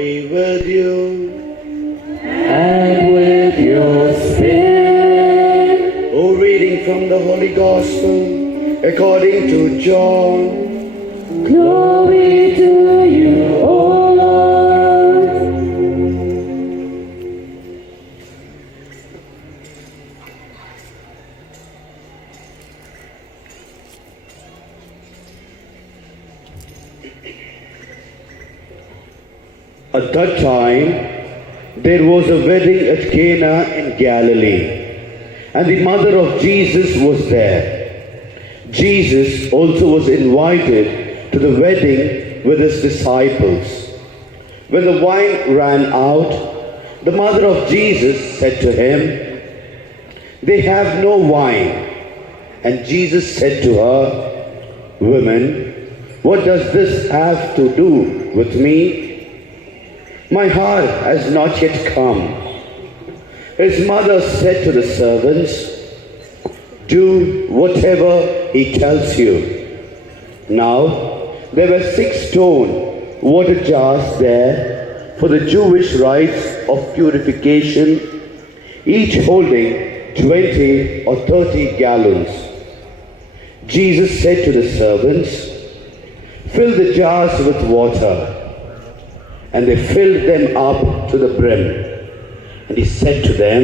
be with you. And with your spirit. O reading from the Holy Gospel according to John. Glory to you, O Lord. At that time, there was a wedding at Cana in Galilee, and the mother of Jesus was there. Jesus also was invited to the wedding with his disciples. When the wine ran out, the mother of Jesus said to him, "They have no wine." And Jesus said to her, "Woman, what does this have to do with me? My hour has not yet come." His mother said to the servants, "Do whatever he tells you." Now there were 6 stone water jars there for the Jewish rites of purification, each holding 20 or 30 gallons. Jesus said to the servants, "Fill the jars with water." And they filled them up to the brim. And he said to them,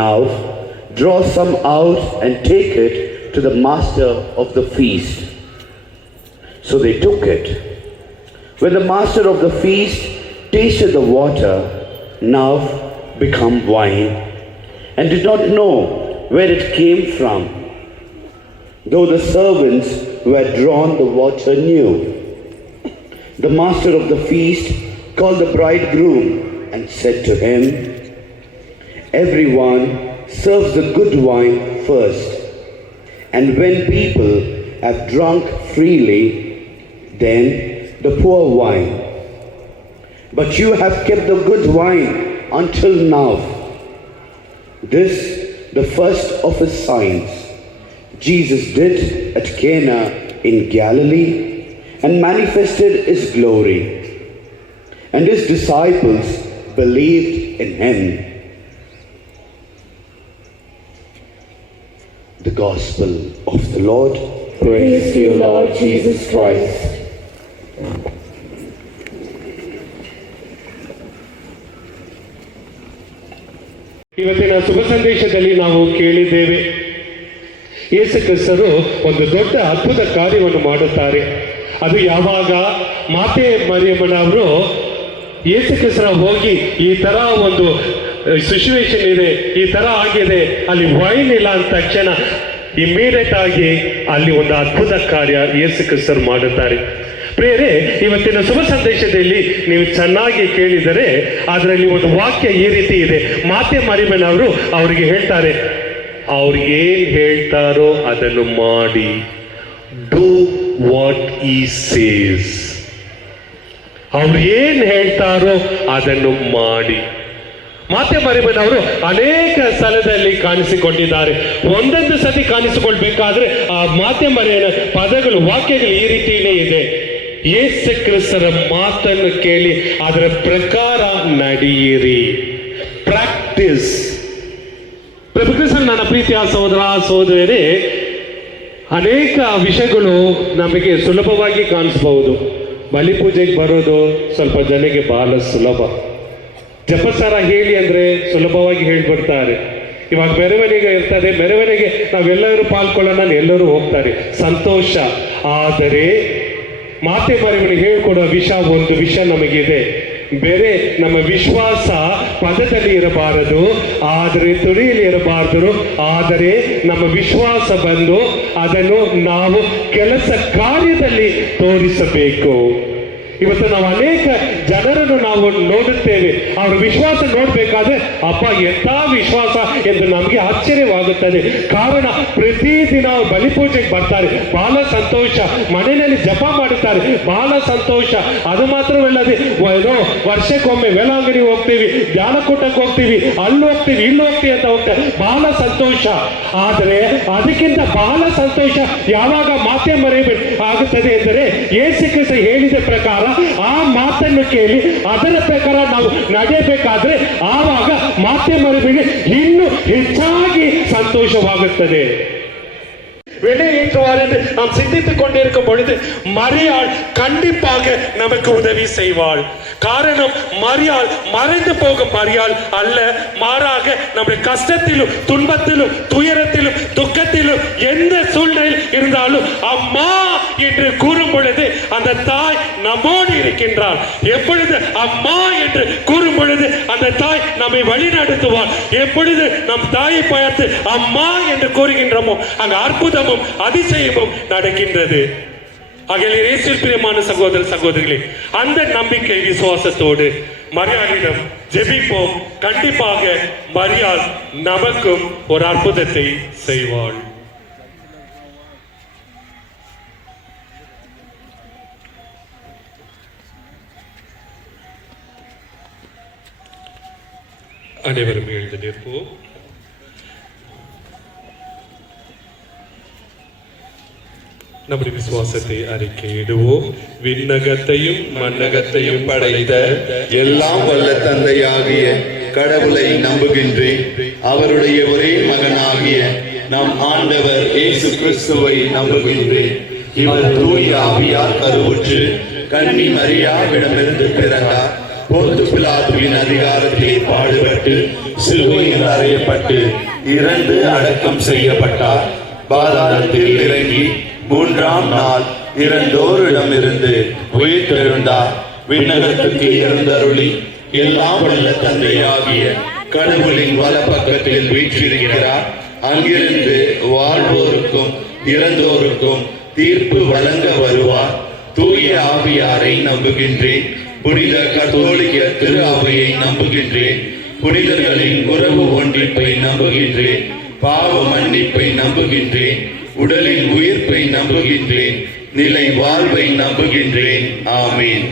"Now draw some out and take it to the master of the feast." So they took it. When the master of the feast tasted the water, now become wine, and did not know where it came from, though the servants who had drawn the water knew. The master of the feast called the bridegroom and said to him, "Everyone serves the good wine first, and when people have drunk freely, then the poor wine. But you have kept the good wine until now." This, the first of his signs, Jesus did at Cana in Galilee, and manifested his glory, and his disciples believed in him. The Gospel of the Lord. Praise to you, Lord Jesus Christ. ಇವತ್ತಿನ ಶುಭ ಸಂದೇಶದಲ್ಲಿ ನಾವು ಕೇಳಿದ್ದೇವೆ, ಯೇಸು ಕ್ರಿಸ್ತರು ಒಂದು ದೊಡ್ಡ ಅದ್ಭುತ ಕಾರ್ಯವನ್ನು ಮಾಡುತ್ತಾರೆ. ಅದು ಯಾವಾಗ ಮಾತೆ ಮರಿಯಮ್ಮನವರು ಯೇಸು ಕ್ರಿಸ್ತರ ಹೋಗಿ ಈ ತರ ಒಂದು ಸಿಚುವೇಶನ್ ಇದೆ, ಈ ತರ ಆಗಿದೆ, ಅಲ್ಲಿ ವೈನ್ ಇಲ್ಲ ಅಂದ ತಕ್ಷಣ ಇಮಿಡಿಯೇಟ್ ಆಗಿ ಅಲ್ಲಿ ಒಂದು ಅದ್ಭುತ ಕಾರ್ಯ ಯೇಸು ಕ್ರಿಸ್ತರು ಮಾಡುತ್ತಾರೆ. ಪ್ರಿಯರೇ, ಇವತ್ತಿನ ಶುಭ ಸಂದೇಶದಲ್ಲಿ ನೀವು ಚೆನ್ನಾಗಿ ಕೇಳಿದರೆ ಅದರಲ್ಲಿ ಒಂದು ವಾಕ್ಯ ಈ ರೀತಿ ಇದೆ. ಮಾತೆ ಮರಿಯಮ್ಮನವರು ಅವರಿಗೆ ಹೇಳ್ತಾರೆ, ಅವ್ರು ಏನ್ ಹೇಳ್ತಾರೋ ಅದನ್ನು ಮಾಡಿ. ಡೂ ವಾಟ್ ಈ ಸೇಸ್. ಅವ್ರು ಏನ್ ಹೇಳ್ತಾರೋ ಅದನ್ನು ಮಾಡಿ. ಮಾತೆ ಮರಿಯಮ್ಮನವರು ಅನೇಕ ಸ್ಥಳದಲ್ಲಿ ಕಾಣಿಸಿಕೊಂಡಿದ್ದಾರೆ. ಒಂದೊಂದು ಸತಿ ಕಾಣಿಸಿಕೊಳ್ಬೇಕಾದ್ರೆ ಆ ಮಾತೆ ಮರಿಯಮ್ಮನ ಪದಗಳು, ವಾಕ್ಯಗಳು ಈ ರೀತಿಯೇ ಇದೆ. ಯೇಸು ಕ್ರಿಸ್ತರ ಮಾತನ್ನು ಕೇಳಿ ಅದರ ಪ್ರಕಾರ ನಡೆಯಿರಿ. ಪ್ರಾಕ್ಟೀಸ್. ಪ್ರಭು ಕ್ರಿಸ್ತನ ನನ್ನ ಪ್ರೀತಿಯ ಸಹೋದರ ಸಹೋದರಿಯರೇ, ಅನೇಕ ವಿಷಯಗಳು ನಮಗೆ ಸುಲಭವಾಗಿ ಕಾಣಿಸಬಹುದು. ಬಲಿ ಪೂಜೆಗೆ ಬರೋದು ಸ್ವಲ್ಪ ಜನಕ್ಕೆ ಬಹಳ ಸುಲಭ. ಜಪಸಾರ ಹೇಳಿ ಅಂದ್ರೆ ಸುಲಭವಾಗಿ ಹೇಳ್ಬಿಡ್ತಾರೆ. ಇವಾಗ ಮೆರವಣಿಗೆ ಇರ್ತದೆ, ಮೆರವಣಿಗೆ ನಾವೆಲ್ಲರೂ ಪಾಲ್ಗೊಳ್ಳೋಣ, ಎಲ್ಲರೂ ಹೋಗ್ತಾರೆ, ಸಂತೋಷ. ಆದರೆ ಮಾತೆ ಮರಿಯಮ್ಮನಿಗೆ ಹೇಳ್ಕೊಡೋ ಒಂದು ವಿಷಯ ನಮಗಿದೆ. ಬೇರೆ ನಮ್ಮ ವಿಶ್ವಾಸ ಪದದಲ್ಲಿ ಇರಬಾರದು, ಆದರೆ ತುಳಿಯಲ್ಲಿ ಇರಬಾರದು. ಆದರೆ ನಮ್ಮ ವಿಶ್ವಾಸ ಬಂದು ಅದನ್ನು ನಾವು ಕೆಲಸ ಕಾರ್ಯದಲ್ಲಿ ತೋರಿಸಬೇಕು. ಇವತ್ತು ನಾವು ಅನೇಕ ಜನರನ್ನು ನಾವು ನೋಡುತ್ತೇವೆ. ಅವರ ವಿಶ್ವಾಸ ನೋಡ್ಬೇಕಾದ್ರೆ ಅಪ್ಪ ಎಂಥ ವಿಶ್ವಾಸ ಎಂದು ನಮಗೆ ಆಶ್ಚರ್ಯವಾಗುತ್ತದೆ. ಕಾರಣ ಪ್ರತಿದಿನ ಅವರು ಬಲಿಪೂಜೆಗೆ ಬರ್ತಾರೆ, ಬಹಳ ಸಂತೋಷ. ಮನೆಯಲ್ಲಿ ಜಪ ಮಾಡುತ್ತಾರೆ, ಬಹಳ ಸಂತೋಷ. ಅದು ಮಾತ್ರವಲ್ಲದೆ ವರ್ಷಕ್ಕೊಮ್ಮೆ ವೇಳಾಂಗಣಿ ಹೋಗ್ತೀವಿ, ಧ್ಯಾನಕೂಟಕ್ಕೆ ಹೋಗ್ತೀವಿ, ಅಲ್ಲಿ ಹೋಗ್ತೀವಿ, ಇಲ್ಲಿ ಹೋಗ್ತೀವಿ ಅಂತ ಹೋಗ್ತಾರೆ, ಬಹಳ ಸಂತೋಷ. ಆದರೆ ಅದಕ್ಕಿಂತ ಬಹಳ ಸಂತೋಷ ಯಾವಾಗ ಮಾತೆ ಮರೆಯಬೇಕು ಆಗುತ್ತದೆ ಎಂದರೆ ಯೇಸು ಕ್ರಿಸ್ತ ಹೇಳಿದ ಪ್ರಕಾರ ಆ ಮಾತನ್ನು ಕೇಳಿ ಅದರ ಪ್ರಕಾರ ನಾವು ನಡೆಯಬೇಕಾದ್ರೆ ಆವಾಗ ಮಾತೆ ಮರಿಗಳಿಗೆ ಇನ್ನೂ ಹೆಚ್ಚಾಗಿ ಸಂತೋಷವಾಗುತ್ತದೆ. வினையேற்றுவார் என்று நாம் சிந்தித்துக் கொண்டிருக்கும் பொழுது மரியாள் கண்டிப்பாக நமக்கு உதவி செய்வாள். காரணம் மரியாள் மறைந்து போகும் மரியாள் அல்ல, மாறாக நம்முடைய கஷ்டத்திலும் துன்பத்திலும் துயரத்திலும் துக்கத்திலும் எந்த சூழ்நிலையில் இருந்தாலும் அம்மா என்று கூறும் பொழுது அந்த தாய் நம்மோடு இருக்கின்றார். எப்பொழுது அம்மா என்று கூறும் பொழுது அந்த தாய் நம்மை வழி நடத்துவார். எப்பொழுது நம் தாயை பார்த்து அம்மா என்று கூறுகின்றோமோ அங்கு அற்புதமும் அதிசயமும் நடக்கின்றது. ஆகையால் இயேசுவில் பிரியமான சகோதர சகோதரிகளே, அந்த நம்பிக்கை விசுவாசத்தோடு மரியாளிடம் ஜெபிப்போம். கண்டிப்பாக மரியாள் நமக்கும் ஒரு அற்புதத்தை செய்வாள். அனைவரும் எழுந்து நிற்போம். நம்முடைய விசுவாசத்தை அறிக்கையிடுவோம். விண்ணகத்தையும் மண்ணகத்தையும் படைத்த எல்லாம் வல்ல தந்தையாகிய கடவுளை நம்புகின்றேன். அவருடைய ஒரே மகனாகிய நம் ஆண்டவர் இயேசு கிறிஸ்துவை நம்புகின்றேன். இவர் தூய ஆவியால் கருவுற்று கன்னி மரியாவிடமிருந்து பிறந்தார். பொந்து பிலாத்துவின் அதிகாரத்திலே பாடுபட்டு சிலுவையில் அறையப்பட்டு இறந்து அடக்கம் செய்யப்பட்டார். பாதாளத்தில் இறங்கி மூன்றாம் நாள் இறந்தோரிடமிருந்து உயிர்த்தெழுந்தார். விண்ணகத்துக்கு எழுந்தருளி எல்லாம் வல்ல தந்தையாகிய கடவுளின் வலப்பக்கத்தில் வீற்றிருக்கிறார். அங்கிருந்து வாழ்வோருக்கும் இறந்தோருக்கும் தீர்ப்பு வழங்க வருவார். தூய ஆவியாரை நம்புகின்றேன். புனித கத்தோலிக்க திரு அவையை நம்புகின்றேன். புனிதர்களின் உறவு ஒன்றிப்பை நம்புகின்றேன். பாவ மன்னிப்பை நம்புகின்றேன். உடலின் உயிர்ப்பை நம்புகின்றேன். நிலை வாழ்வை நம்புகின்றேன். ஆமீன்.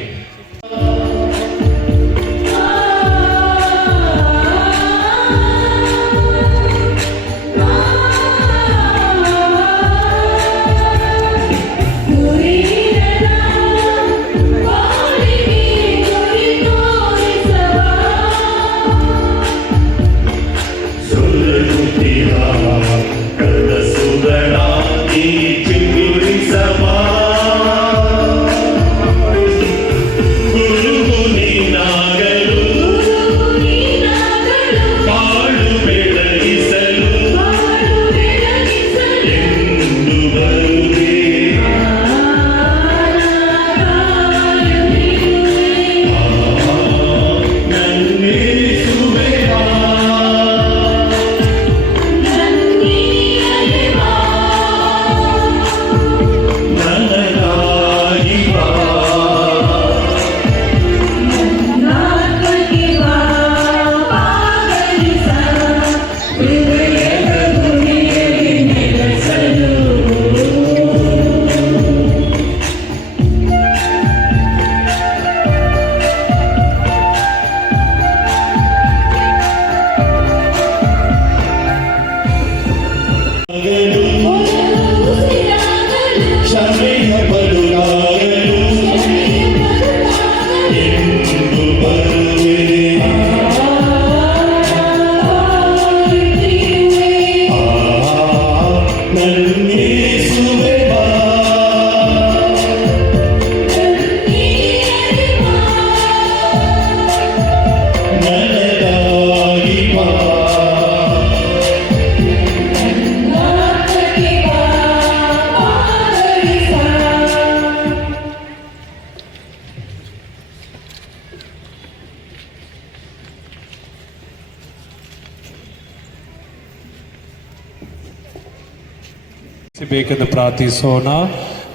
ಬೇಕೆಂದು ಪ್ರಾರ್ಥಿಸೋಣ.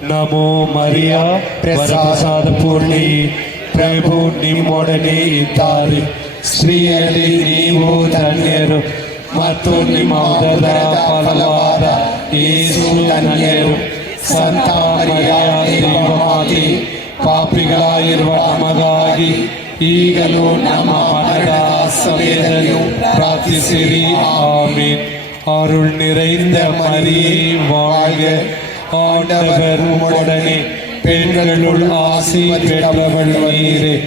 ನಮೋ ಮರಿಯ ಪ್ರಸಾದ ಪೂರ್ಣಿ, ಪ್ರಭು ನಿಮ್ಮೊಡನೆ ಇದ್ದಾರೆ. ಸ್ತ್ರೀಯಲ್ಲಿ ನೀವು ಧನ್ಯರು ಮತ್ತು ನಿಮ್ಮ ಉದರದ ಫಲವಾದ ಯೇಸು ಧನ್ಯರು. ಸಂತ ಮರಿಯ ಮಾತೆ, ಪಾಪಿಗಳಾಗಿರುವ ನಮಗಾಗಿ ಈಗಲೂ ನಮ್ಮ ಮರಣದ ಸಮಯದಲ್ಲೂ ಪ್ರಾರ್ಥಿಸಿರಿ. ಆಮೆನ್. அருள் நிறைந்த மரியே வாழ்க, ஆண்டவர் உம்முடனே, பெண்களுள் ஆசி பெற்றவள் நீரே.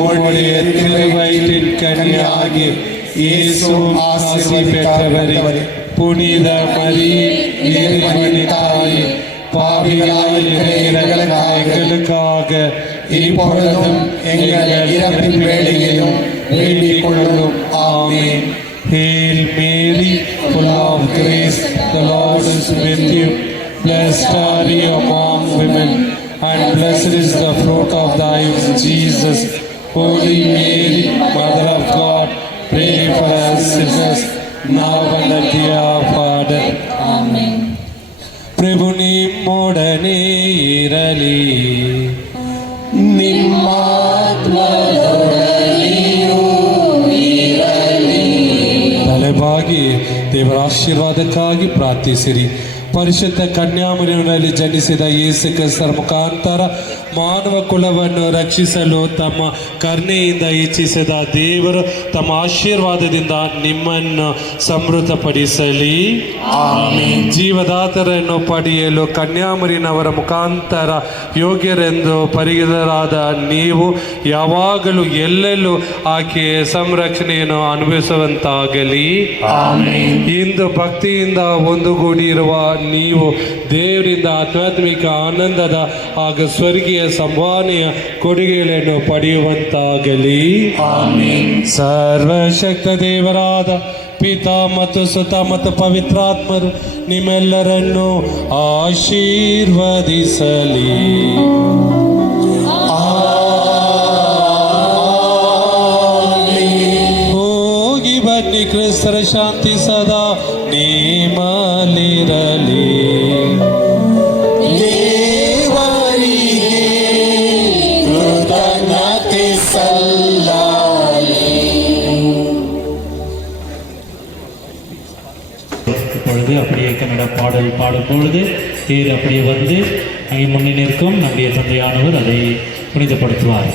உம்முடைய திருவயிற்றின் கனியாகிய இயேசுவும் ஆசி பெற்றவரே. புனித மரியே, இறைவனின் தாயே, பாவிகளாய் இருக்கிற எங்களுக்காக இப்பொழுதும் எங்கள் இறப்பின் வேளையிலும் வேண்டிக் கொள்ளும். ஆமென். Hail Mary, full of grace, the Lord is with you. Blessed are you among women, and blessed is the fruit of thy womb, Jesus. Holy Mary, Mother of God, pray for us sinners, now and at the hour of our death. Amen. ಪ್ರಭು ನಿಮ್ಮೊಡನೆ ಇರಲಿ. ತಲೆಬಾಗಿ ದೇವರ ಆಶೀರ್ವಾದಕ್ಕಾಗಿ ಪ್ರಾರ್ಥಿಸಿರಿ. ಪರಿಶುದ್ಧ ಕನ್ಯಾಮರಿಯಲ್ಲಿ ಜನಿಸಿದ ಯೇಸು ಕ್ರಿಸ್ತರ ಮುಖಾಂತರ ಮಾನವ ಕುಲವನ್ನು ರಕ್ಷಿಸಲು ತಮ್ಮ ಕರುಣೆಯಿಂದ ಇಚ್ಛಿಸಿದ ದೇವರು ತಮ್ಮ ಆಶೀರ್ವಾದದಿಂದ ನಿಮ್ಮನ್ನು ಸಮೃದ್ಧಪಡಿಸಲಿ. ಆಮೆನ್. ಜೀವದಾತರನ್ನು ಪಡೆಯಲು ಕನ್ಯಾಮರಿನವರ ಮುಖಾಂತರ ಯೋಗ್ಯರೆಂದು ಪರಿಗಣರಾದ ನೀವು ಯಾವಾಗಲೂ ಎಲ್ಲೆಲ್ಲೂ ಆಕೆಯ ಸಂರಕ್ಷಣೆಯನ್ನು ಅನುಭವಿಸುವಂತಾಗಲಿ. ಆಮೆನ್. ಇಂದು ಭಕ್ತಿಯಿಂದ ಒಂದುಗೂಡಿರುವ ನೀವು ದೇವರಿಂದ ಆಧ್ಯಾತ್ಮಿಕ ಆನಂದದ ಹಾಗೂ ಸ್ವರ್ಗೀಯ ಸಂಭಾವನೆಯ ಕೊಡುಗೆಗಳನ್ನು ಪಡೆಯುವಂತಾಗಲಿ. ಆಮೆನ್. ಸರ್ವಶಕ್ತ ದೇವರಾದ ಪಿತಾ ಮತ್ತು ಸುತ ಮತ್ತು ಪವಿತ್ರಾತ್ಮರು ನಿಮ್ಮೆಲ್ಲರನ್ನು ಆಶೀರ್ವದಿಸಲಿ. ಹೋಗಿ ಬನ್ನಿ, ಕ್ರಿಸ್ತರ ಶಾಂತಿ ಸದಾ ನಿಮ್ಮಲ್ಲಿರಲಿ. இப்பொழுது அப்படியே கன்னட பாடல் பாடும் பொழுது தேர் அப்படியே வந்து அங்கே முன்னே நிற்கும் நம்முடைய தந்தையானவர் அதை புனிதப்படுத்துவார்.